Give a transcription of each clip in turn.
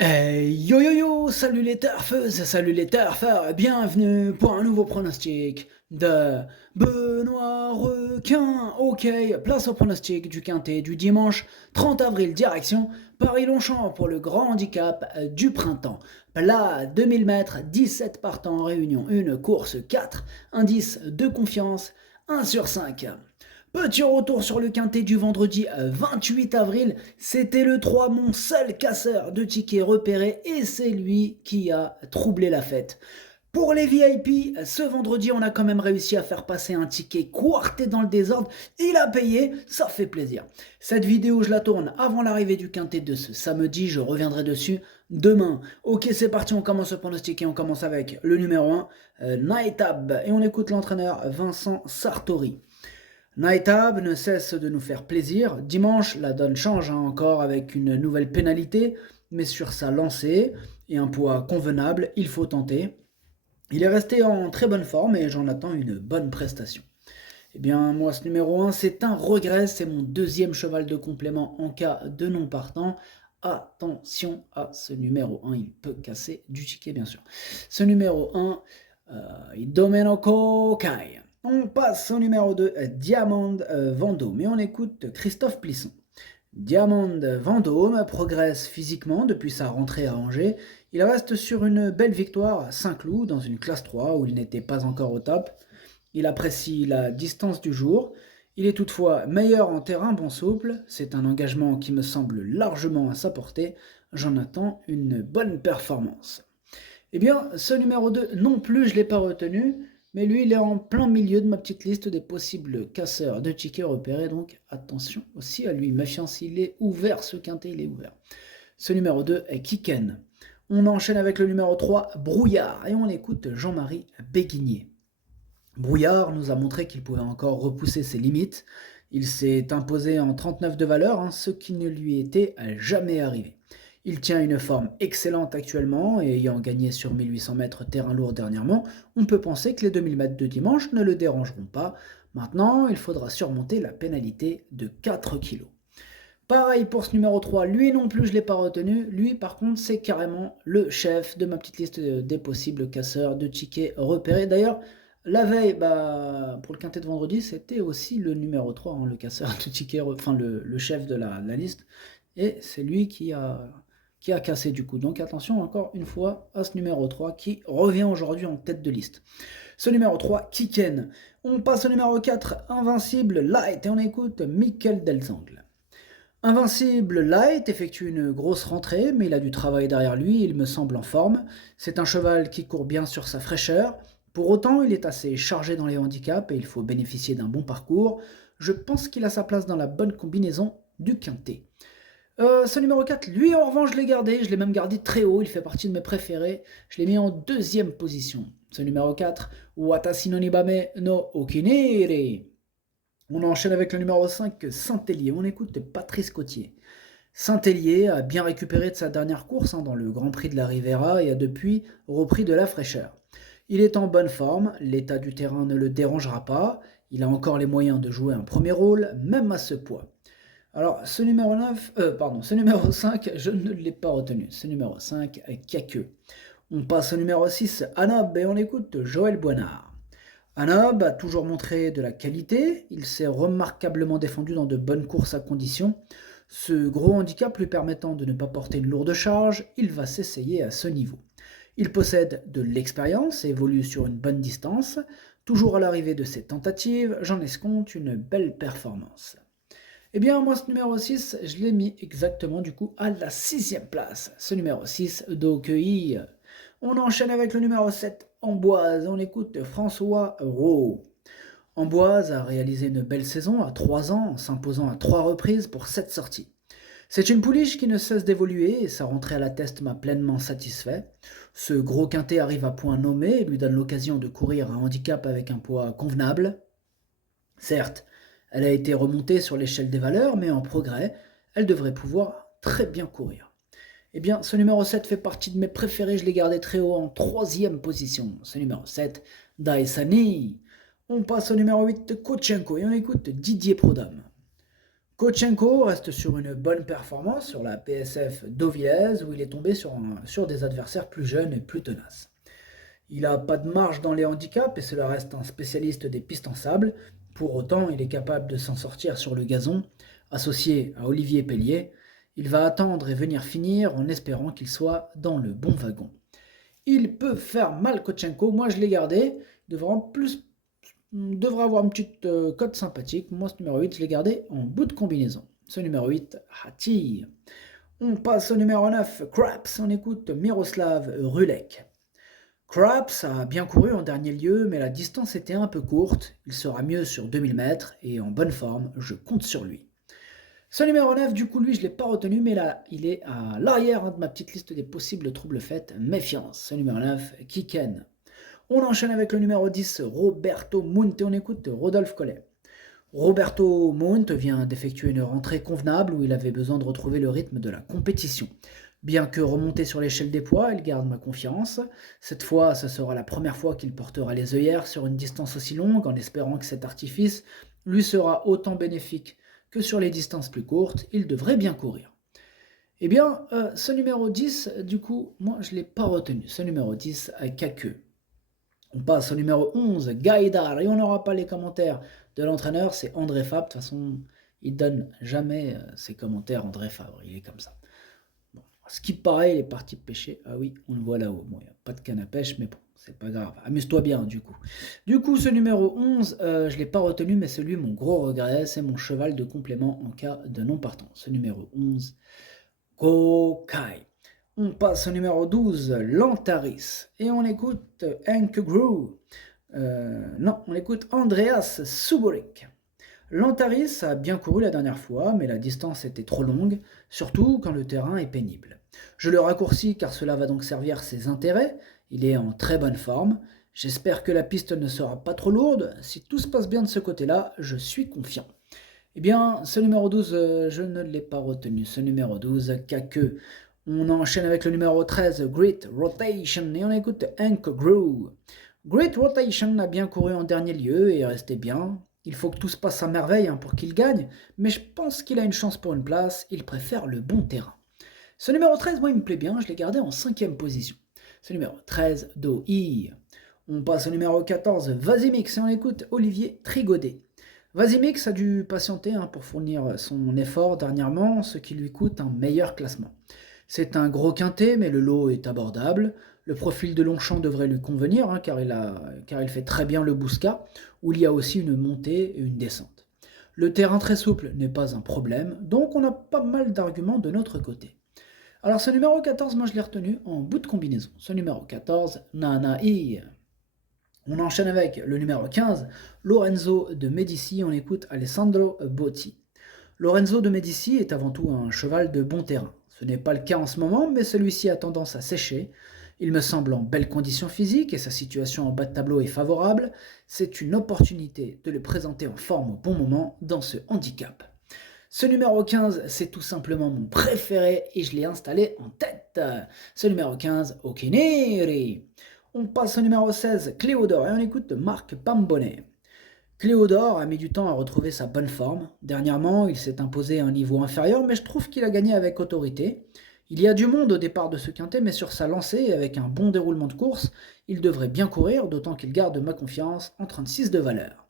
Yo yo yo, salut les turfeuses, salut les turfeurs, bienvenue pour un nouveau pronostic de Benoît Requin. Ok, place au pronostic du quintet du dimanche 30 avril, direction Paris-Longchamp pour le grand handicap du printemps. Plat 2000 mètres, 17 partants, réunion 1, course 4, indice de confiance 1 sur 5. Petit retour sur le quintet du vendredi 28 avril, c'était le 3, mon seul casseur de tickets repéré et c'est lui qui a troublé la fête. Pour les VIP, ce vendredi, on a quand même réussi à faire passer un ticket quarté dans le désordre. Il a payé, ça fait plaisir. Cette vidéo, je la tourne avant l'arrivée du quintet de ce samedi. Je reviendrai dessus demain. Ok, c'est parti, on commence le pronostic et on commence avec le numéro 1, Naetab. Et on écoute l'entraîneur Vincent Sartori. Naetab ne cesse de nous faire plaisir. Dimanche, la donne change encore avec une nouvelle pénalité, mais sur sa lancée et un poids convenable, il faut tenter. Il est resté en très bonne forme et j'en attends une bonne prestation. Eh bien, moi, ce numéro 1, c'est un regret, c'est mon deuxième cheval de complément en cas de non partant. Attention à ce numéro 1, il peut casser du ticket, bien sûr. Ce numéro 1, Domenico Kai. On passe au numéro 2, Diamond Vendôme, et on écoute Christophe Plisson. Diamond Vendôme progresse physiquement depuis sa rentrée à Angers. Il reste sur une belle victoire à Saint-Cloud dans une classe 3 où il n'était pas encore au top. Il apprécie la distance du jour. Il est toutefois meilleur en terrain bon souple. C'est un engagement qui me semble largement à sa portée. J'en attends une bonne performance. Eh bien, ce numéro 2 non plus, je ne l'ai pas retenu. Mais lui, il est en plein milieu de ma petite liste des possibles casseurs de tickets repérés, donc attention aussi à lui. Méfiance, il est ouvert, ce quintet, il est ouvert. Ce numéro 2 est Kiken. On enchaîne avec le numéro 3, Brouillard, et on écoute Jean-Marie Béguigné. Brouillard nous a montré qu'il pouvait encore repousser ses limites. Il s'est imposé en 39 de valeur, ce qui ne lui était jamais arrivé. Il tient une forme excellente actuellement et ayant gagné sur 1800 mètres terrain lourd dernièrement, on peut penser que les 2000 mètres de dimanche ne le dérangeront pas. Maintenant, il faudra surmonter la pénalité de 4 kg. Pareil pour ce numéro 3, lui non plus je ne l'ai pas retenu. Lui par contre c'est carrément le chef de ma petite liste des possibles casseurs de tickets repérés. D'ailleurs, la veille, pour le quintet de vendredi, c'était aussi le numéro 3, le casseur de tickets, enfin le chef de la liste. Et c'est lui qui a cassé du coup. Donc attention encore une fois à ce numéro 3 qui revient aujourd'hui en tête de liste. Ce numéro 3, Kiken. On passe au numéro 4, Invincible Light, et on écoute Michael Delzangle. Invincible Light effectue une grosse rentrée, mais il a du travail derrière lui, il me semble en forme. C'est un cheval qui court bien sur sa fraîcheur. Pour autant, il est assez chargé dans les handicaps et il faut bénéficier d'un bon parcours. Je pense qu'il a sa place dans la bonne combinaison du quintet. Ce numéro 4, lui en revanche, je l'ai gardé. Je l'ai même gardé très haut. Il fait partie de mes préférés. Je l'ai mis en deuxième position. Ce numéro 4, Watashi no Nibame no Okiniri. On enchaîne avec le numéro 5, Saint-Hélier. On écoute Patrice Cotier. Saint-Hélier a bien récupéré de sa dernière course dans le Grand Prix de la Rivera et a depuis repris de la fraîcheur. Il est en bonne forme, l'état du terrain ne le dérangera pas, il a encore les moyens de jouer un premier rôle, même à ce poids. Alors, ce numéro 5, je ne l'ai pas retenu. Ce numéro 5, Kaku. On passe au numéro 6, Anob, et on écoute Joël Boinard. Anob a toujours montré de la qualité, il s'est remarquablement défendu dans de bonnes courses à condition. Ce gros handicap lui permettant de ne pas porter une lourde charge, il va s'essayer à ce niveau. Il possède de l'expérience et évolue sur une bonne distance. Toujours à l'arrivée de ses tentatives, j'en escompte une belle performance. Eh bien, moi, ce numéro 6, je l'ai mis exactement, du coup, à la 6e place. Ce numéro 6, d'Aucueil. On enchaîne avec le numéro 7, Amboise. On écoute François Rowe. Amboise a réalisé une belle saison à 3 ans, en s'imposant à 3 reprises pour 7 sorties. C'est une pouliche qui ne cesse d'évoluer et sa rentrée à la teste m'a pleinement satisfait. Ce gros quintet arrive à point nommé et lui donne l'occasion de courir un handicap avec un poids convenable. Certes, elle a été remontée sur l'échelle des valeurs, mais en progrès, elle devrait pouvoir très bien courir. Eh bien, ce numéro 7 fait partie de mes préférés, je l'ai gardé très haut en 3e position. Ce numéro 7, Daisani. On passe au numéro 8, Kochenko, et on écoute Didier Prodhomme. Kochenko reste sur une bonne performance sur la PSF d'Auvilez où il est tombé sur des adversaires plus jeunes et plus tenaces. Il n'a pas de marge dans les handicaps et cela reste un spécialiste des pistes en sable. Pour autant, il est capable de s'en sortir sur le gazon. Associé à Olivier Pellier, il va attendre et venir finir en espérant qu'il soit dans le bon wagon. Il peut faire mal Kochenko, moi je l'ai gardé, il devrait avoir une petite cote sympathique. Moi ce numéro 8, je l'ai gardé en bout de combinaison. Ce numéro 8, Hati. On passe au numéro 9, Craps, on écoute Miroslav Rulek. Craps a bien couru en dernier lieu, mais la distance était un peu courte. Il sera mieux sur 2000 mètres et en bonne forme, je compte sur lui. Ce numéro 9, du coup, lui, je ne l'ai pas retenu, mais là, il est à l'arrière de ma petite liste des possibles troubles faits. Méfiance. Ce numéro 9, Kiken. On enchaîne avec le numéro 10, Roberto Munt, et on écoute Rodolphe Collet. Roberto Munt vient d'effectuer une rentrée convenable où il avait besoin de retrouver le rythme de la compétition. Bien que remonté sur l'échelle des poids, il garde ma confiance. Cette fois, ce sera la première fois qu'il portera les œillères sur une distance aussi longue, en espérant que cet artifice lui sera autant bénéfique que sur les distances plus courtes. Il devrait bien courir. Eh bien, ce numéro 10, du coup, moi, je ne l'ai pas retenu. Ce numéro 10, Kake. On passe au numéro 11, Gaïdar, et on n'aura pas les commentaires de l'entraîneur, c'est André Fabre. De toute façon, il ne donne jamais ses commentaires, André Fabre, il est comme ça. Ce qui paraît, il est parti pêcher. Ah oui, on le voit là-haut. Bon, il n'y a pas de canne à pêche, mais bon, c'est pas grave. Amuse-toi bien, du coup. Du coup, ce numéro 11, je ne l'ai pas retenu, mais c'est lui mon gros regret. C'est mon cheval de complément en cas de non-partance. Ce numéro 11, Gokai. On passe au numéro 12, Lantaris. Et on écoute Hank Grew. Non, on écoute Andreas Suborik. Lantaris a bien couru la dernière fois, mais la distance était trop longue, surtout quand le terrain est pénible. Je le raccourcis car cela va donc servir ses intérêts, il est en très bonne forme, j'espère que la piste ne sera pas trop lourde, si tout se passe bien de ce côté-là, je suis confiant. Eh bien, ce numéro 12, je ne l'ai pas retenu, ce numéro 12, Kake. On enchaîne avec le numéro 13, Great Rotation, et on écoute Hank Grew. Great Rotation a bien couru en dernier lieu et est resté bien. Il faut que tout se passe à merveille pour qu'il gagne, mais je pense qu'il a une chance pour une place, il préfère le bon terrain. Ce numéro 13, moi il me plaît bien, je l'ai gardé en 5e position. Ce numéro 13, Do-I. On passe au numéro 14, Vasimix, et on écoute Olivier Trigodet. Vasimix a dû patienter pour fournir son effort dernièrement, ce qui lui coûte un meilleur classement. C'est un gros quintet, mais le lot est abordable. Le profil de Longchamp devrait lui convenir, car il fait très bien le Bouscat, où il y a aussi une montée et une descente. Le terrain très souple n'est pas un problème, donc on a pas mal d'arguments de notre côté. Alors ce numéro 14, moi je l'ai retenu en bout de combinaison. Ce numéro 14, Nanaï. On enchaîne avec le numéro 15, Lorenzo de Medici, on écoute Alessandro Botti. Lorenzo de Medici est avant tout un cheval de bon terrain. Ce n'est pas le cas en ce moment, mais celui-ci a tendance à sécher. Il me semble en belle condition physique et sa situation en bas de tableau est favorable. C'est une opportunité de le présenter en forme au bon moment dans ce handicap. Ce numéro 15, c'est tout simplement mon préféré et je l'ai installé en tête. Ce numéro 15, Okineri. On passe au numéro 16, Cléodore, et on écoute Marc Pambonnet. Cléodore a mis du temps à retrouver sa bonne forme. Dernièrement, il s'est imposé à un niveau inférieur, mais je trouve qu'il a gagné avec autorité. Il y a du monde au départ de ce quintet, mais sur sa lancée, avec un bon déroulement de course, il devrait bien courir, d'autant qu'il garde ma confiance en 36 de valeur.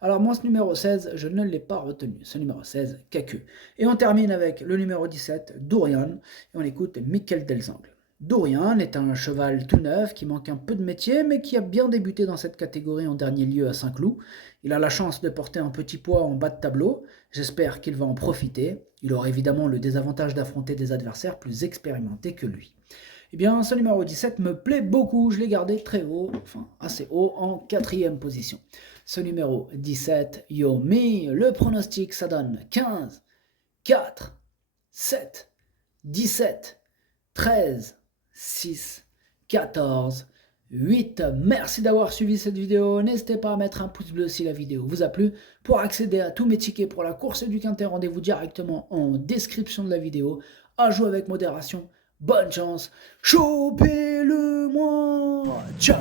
Alors moi, ce numéro 16, je ne l'ai pas retenu. Ce numéro 16, Kake. Et on termine avec le numéro 17, Dourian, et on écoute Michael Delzangle. Dourian est un cheval tout neuf qui manque un peu de métier, mais qui a bien débuté dans cette catégorie en dernier lieu à Saint-Cloud. Il a la chance de porter un petit poids en bas de tableau. J'espère qu'il va en profiter. Il aura évidemment le désavantage d'affronter des adversaires plus expérimentés que lui. Eh bien, ce numéro 17 me plaît beaucoup. Je l'ai gardé très haut, enfin assez haut, en 4e position. Ce numéro 17, Yomi, le pronostic, ça donne 15, 4, 7, 17, 13, 6, 14, 8. Merci d'avoir suivi cette vidéo. N'hésitez pas à mettre un pouce bleu si la vidéo vous a plu. Pour accéder à tous mes tickets pour la course du Quintet, rendez-vous directement en description de la vidéo. À jouer avec modération. Bonne chance. Chopez-le-moi. Ciao.